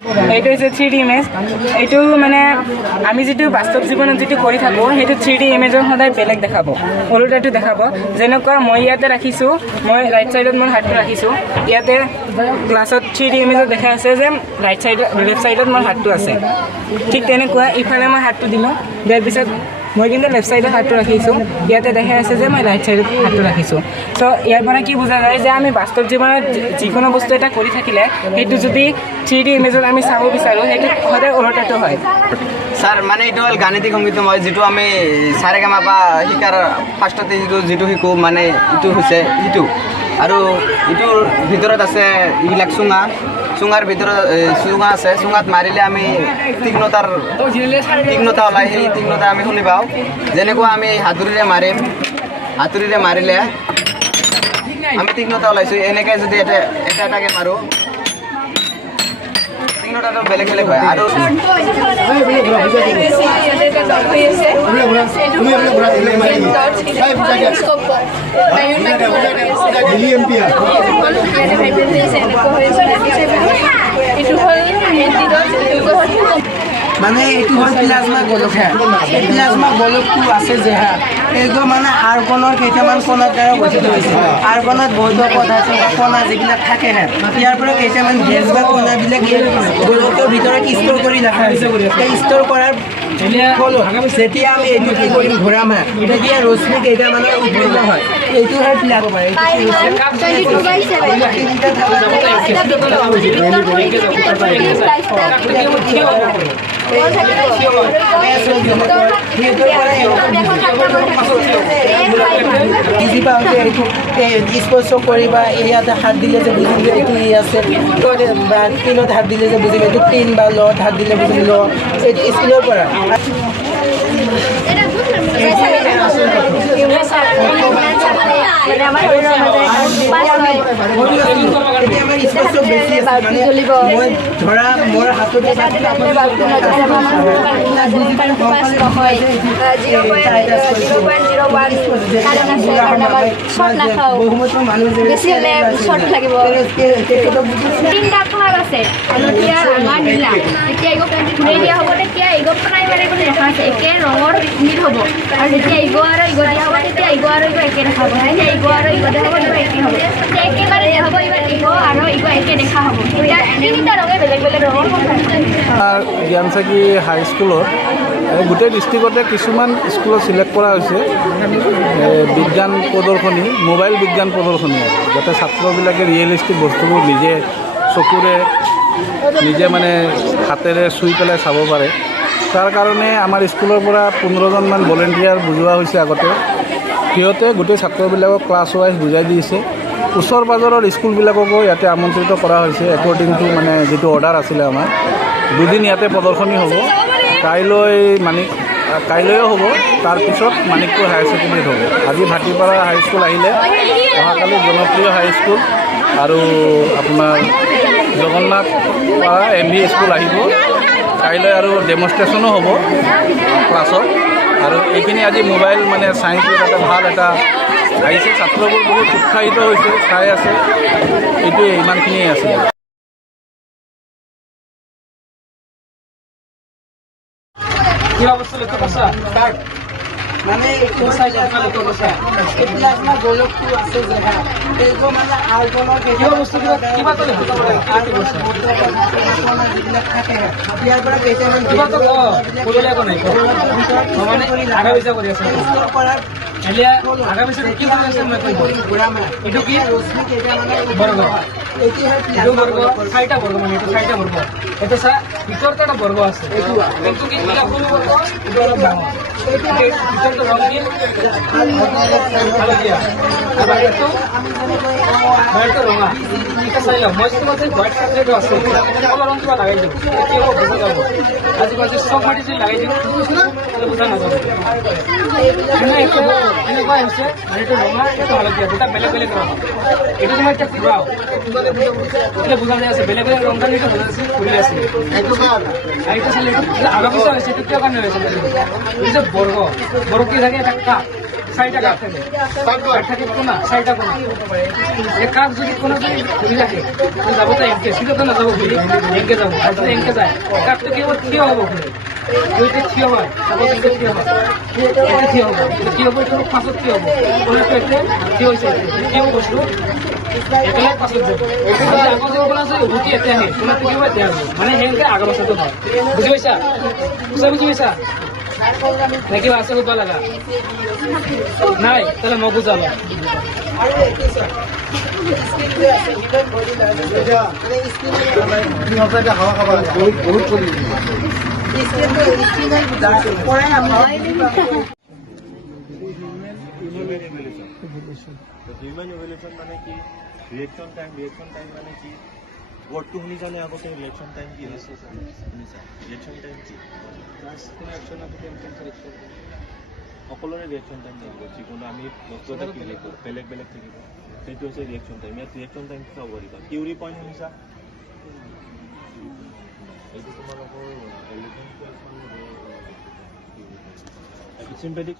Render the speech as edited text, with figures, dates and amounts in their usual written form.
এইটো হৈছে 3D image. এইটো মানে আমি যিটো বাস্তৱ জীৱনত যিটো কৰি থাকোঁ সেইটো 3D ইমেজত সদায় বেলেগ দেখাব, ওলোটাটো দেখাব। যেনেকুৱা মই ইয়াতে ৰাখিছোঁ, মই ৰাইট ছাইডত মোৰ হাতটো ৰাখিছোঁ, ইয়াতে গ্লাছত 3D ইমেজত দেখাই আছে যে লেফ্ট ছাইডত মোৰ হাতটো আছে। ঠিক তেনেকুৱা ইফালে মই হাতটো দিলোঁ, দিয়াৰ পিছত মই কিন্তু লেফ্ট ছাইডত হাতটো ৰাখিছোঁ, ইয়াতে দেখাই আছে যে মই ৰাইট ছাইডত হাতটো ৰাখিছোঁ। চ' ইয়াৰ পৰা কি বুজা যায় যে আমি বাস্তৱ জীৱনত যিকোনো বস্তু এটা কৰি থাকিলে সেইটো যদি 3D ইমেজত আমি চাব বিচাৰোঁ সেইটো সদায় ওলোটাটো হয়। ছাৰ মানে এইটো হ'ল গাণিতিক সংগীতময়, যিটো আমি সাৰেগামাপা শিকাৰ ফাৰ্ষ্টতে যিটো শিকোঁ মানে এইটো হৈছে ইটো। আৰু ইটোৰ ভিতৰত আছে এইবিলাক চুঙাৰ ভিতৰত চুঙা আছে, চুঙাত মাৰিলে আমি তীক্ষ্ণতা ওলায়, সেই তীক্ষ্ণতা আমি শুনি পাওঁ। যেনেকুৱা আমি হাতুৰিৰে মাৰিম, হাতুৰিৰে মাৰিলে আমি তীক্ষ্ণতা ওলাইছোঁ। এনেকৈ যদি এটাকে মাৰোঁ তীক্ষ্ণতাটো বেলেগ বেলেগ হয়। আৰু মানে এইটো হ'ল প্লাজমা গোলক। এই প্লাজমা গোলকটো আছে যে এইটো মানে আৰ্গনৰ কেইটামান কণাৰ দ্বাৰা গঠিত হৈছে। আৰ্গনত বহুতো পদাৰ্থ বা কণা যিবিলাক থাকে ইয়াৰ পৰা কেইটামান গেছ বা কণাবিলাক গোলকৰ ভিতৰত ষ্ট'ৰ কৰি ৰখা হৈছে। এই ষ্ট'ৰ কৰাৰ ফলত যেতিয়া আমি এইটো কি কৰিম ঘূৰাম তেতিয়া ৰশ্মি কেইটামানৰ উৎপন্ন হয়। এইটো হয় প্লাজমা। বুজি পাওঁ যে এইটো স্পৰ্শ কৰিবা, ইয়াতে হাত দিলে যে বুজিম যে এইটো আছে, বা টিনত হাত দিলে যে বুজিম এইটো টিন, বা লত হাত দিলে বুজিম ল। এইটো স্কুলৰ পৰা ধৰা মোৰ হাতত একে ৰঙৰ নীল হ'ব, আৰু যেতিয়া ইগ আৰু ইগ দিয়া হ'ব তেতিয়া ইগ আৰু ইগ একে দেখা হ'ব। যেতিয়া ইগ আৰু ইগ দিয়া হ'ব ইগ একে হ'ব, তেতিয়া একেবাৰে দিয়া হ'ব ইগ আৰু ইগ একে দেখা হ'ব। এতিয়া তিনিটা ৰঙে বেলেগ বেলেগ ৰঙৰ জ্ঞানচাকি হাইস্কুলত গোটেই ডিষ্ট্ৰিক্টতে কিছুমান স্কুলত চিলেক্ট কৰা হৈছে বিজ্ঞান প্ৰদৰ্শনী, মোবাইল বিজ্ঞান প্ৰদৰ্শনী, যাতে ছাত্ৰবিলাকে ৰিয়েলিষ্টিক বস্তুবোৰ নিজে চকুৰে নিজে মানে হাতেৰে চুই পেলাই চাব পাৰে। তাৰ কাৰণে আমাৰ স্কুলৰ পৰা 15জনমান ভলেণ্টিয়াৰ বুজোৱা হৈছে। আগতে সিহঁতে গোটেই ছাত্ৰবিলাকক ক্লাছ ৱাইজ বুজাই দিছে। ওচৰ পাজৰৰ স্কুলবিলাককো ইয়াতে আমন্ত্ৰিত কৰা হৈছে একৰ্ডিং টু মানে যিটো অৰ্ডাৰ আছিলে আমাৰ। 2 দিন ইয়াতে প্ৰদৰ্শনী হ'ব, কাইলৈও হ'ব, তাৰপিছত মানিকপুৰ হায়াৰ ছেকেণ্ডেৰীত হ'ব। আজি ভাটিপাৰা হাইস্কুল আহিলে, অহাকালি জনপ্ৰিয় হাইস্কুল আৰু আপোনাৰ জগন্নাথ পাৰা MV স্কুল আহিব। কাইলৈ আৰু ডেমনষ্ট্ৰেশ্যনো হ'ব ক্লাছত। আৰু এইখিনি আজি মোবাইল মানে চাইন্সৰ এটা ভাল এটা আহিছে, ছাত্ৰবোৰ বহুত উৎসাহিত হৈছে, চাই আছে। এইটোৱে ইমানখিনিয়ে আছে। মানে এইটো প্লাজমা গোলকটো আছে যে এইটো মানে আৰ্গনৰ কেইটামান যিবিলাক থাকে ইয়াৰ পৰা কেইটামান চাৰিটা বৰ্গ মানে এইটো 4টা বৰ্গ। এইটো চা ভিতৰত এটা বৰ্গ আছে, এইটো কি সৰু বৰ্গ, এইটো অলপ ডাঙৰ। ভিতৰটো ৰঙীন হালধীয়া, আৰু বাহিৰটো ৰঙা। এতিয়া চাই লওক, মই স্কুলত হোৱাইট চাবজেক্টটো আছে কলৰ ৰং কিবা লগাই দিওঁ, এতিয়া বুজা যাব। আজি মই চব মাটি যদি লগাই দিওঁ বুজা নাযাব। এনেকুৱা হৈছে, এইটো ৰঙা এইটো হালধীয়া, দুটা বেলেগ বেলেগ ৰঙ। এইটো তোমাৰ এতিয়া ঘূৰাও, এতিয়া বুজা যায় আছে বেলেগ বেলেগ ৰং কাৰণে এইটো ঘূৰি আছে। এইটো চালে আগা পিছা হৈছে, এইটো কিয় কাৰণে হৈছে? বৰ্গ কি থাকে এটা কাপ চাৰিটা কাঠ থাকে কাঠ থাকে কোনা চাৰিটা কোনা এই কাঠ যদি কোনা যদি ঘূৰি ৰাখে যাব তাই এনকে চিধাটো নাযাব ঘূৰি এনকে যাব আৰু যদি এনকে যায় কাঠটো কি হ'ব থিয় হ'ব ঘূৰি দুইটা থিয় হয় চাব দুইটা থিয় হয় এটা থিয় হ'ব থিয় হ'ব এইটো পাছত থিয় হ'ব কোনাটো এতিয়া থিয় হৈছে থিয় বস্তু একেলগে পাছত যাব আগত যে কোনা আছে উঠি এতিয়া আহে কোনাটো কি হয় এতিয়া হ'ব মানে সেনেকে আগৰ বছৰটো হয় বুজি পাইছা বুজি পাইছা নে কিবা আছে সুধিব লগা নাই তাহলে মই বুজালো হিউম্যান ইভলিউশন মানে কি রিয়েকশন টাইম মানে কি ওয়ার্ডটো শুনি জানে আগতে রিয়েকশন টাইম কি আছে শুনিছা রিয়েকশন টাইম কি সকলোৰে ৰিয়েকশ্যন টাইম থাকিব যিকোনো আমি বস্তু এটা ক্লিক কৰোঁ বেলেগ বেলেগ থাকিব সেইটো হৈছে ৰিয়েকশ্যন টাইম ইয়াত ৰিয়েকশ্যন টাইম চাব পাৰিবা কিউৰি পইণ্ট শুনিছা এইটো তোমালোকৰ চিম্পেটিক